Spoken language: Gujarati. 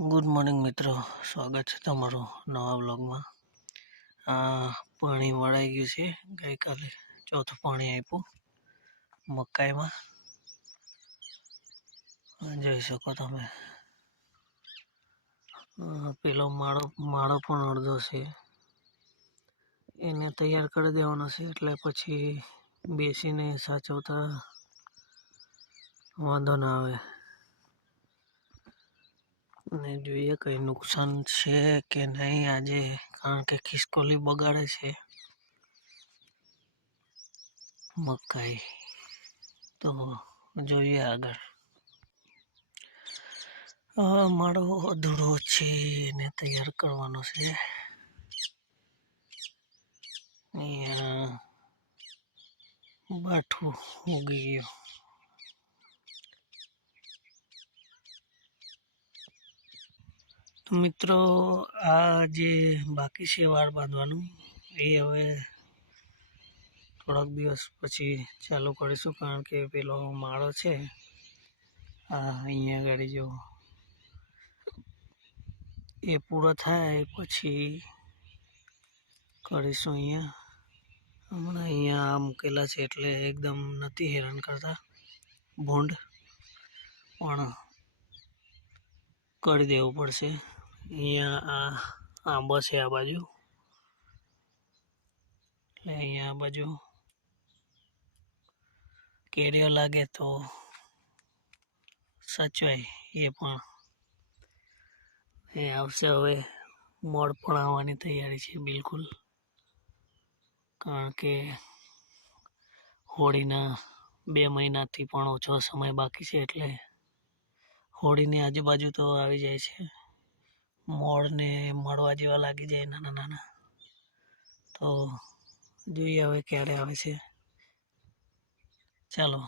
ગુડ મોર્નિંગ મિત્રો, સ્વાગત છે તમારું નવા બ્લોગમાં. પાણી વળાઈ ગયું છે. ગઈકાલે ચોથું પાણી આપ્યું મકાઈમાં. જોઈ શકો તમે. પેલો માળો પણ અડધો છે, એને તૈયાર કરી દેવાનો છે, એટલે પછી બેસીને સાચવતા વાંધો ના આવે. ને જોઈએ કઈ નુકસાન છે કે નહીં આજે, કારણ કે ખિસકોલી બગાડે છે મકાઈ. તો જોઈએ આગળ. મારો અધૂરો છે, એને તૈયાર કરવાનો છે. અહીંયા બાઠું ઉગી ગયું. મિત્રો, આ જે બાકી છે વાળ બાંધવાનું, એ હવે થોડાક દિવસ પછી ચાલુ કરીશું, કારણ કે પેલો માળો છે અહીંયા આગળ જો, એ પૂરો થાય પછી કરીશું. હમણાં અહીંયા મૂકેલા છે એટલે એકદમ નથી હેરાન કરતા ભૂંડ, પણ કરી દેવું પડશે. અહીંયા આંબો છે આ બાજુ, એટલે અહીંયા આ બાજુ કેરીઓ લાગે તો સચવાય. એ પણ એ આવશે. હવે મોડ પણ આવવાની તૈયારી છે બિલકુલ, કારણ કે હોળીના 2 મહિનાથી પણ ઓછો સમય બાકી છે, એટલે હોળીની આજુબાજુ તો આવી જાય છે. મોળને મળવા જેવા લાગી જાય નાના નાના. તો જોઈએ હવે ક્યારે આવે છે. ચાલો.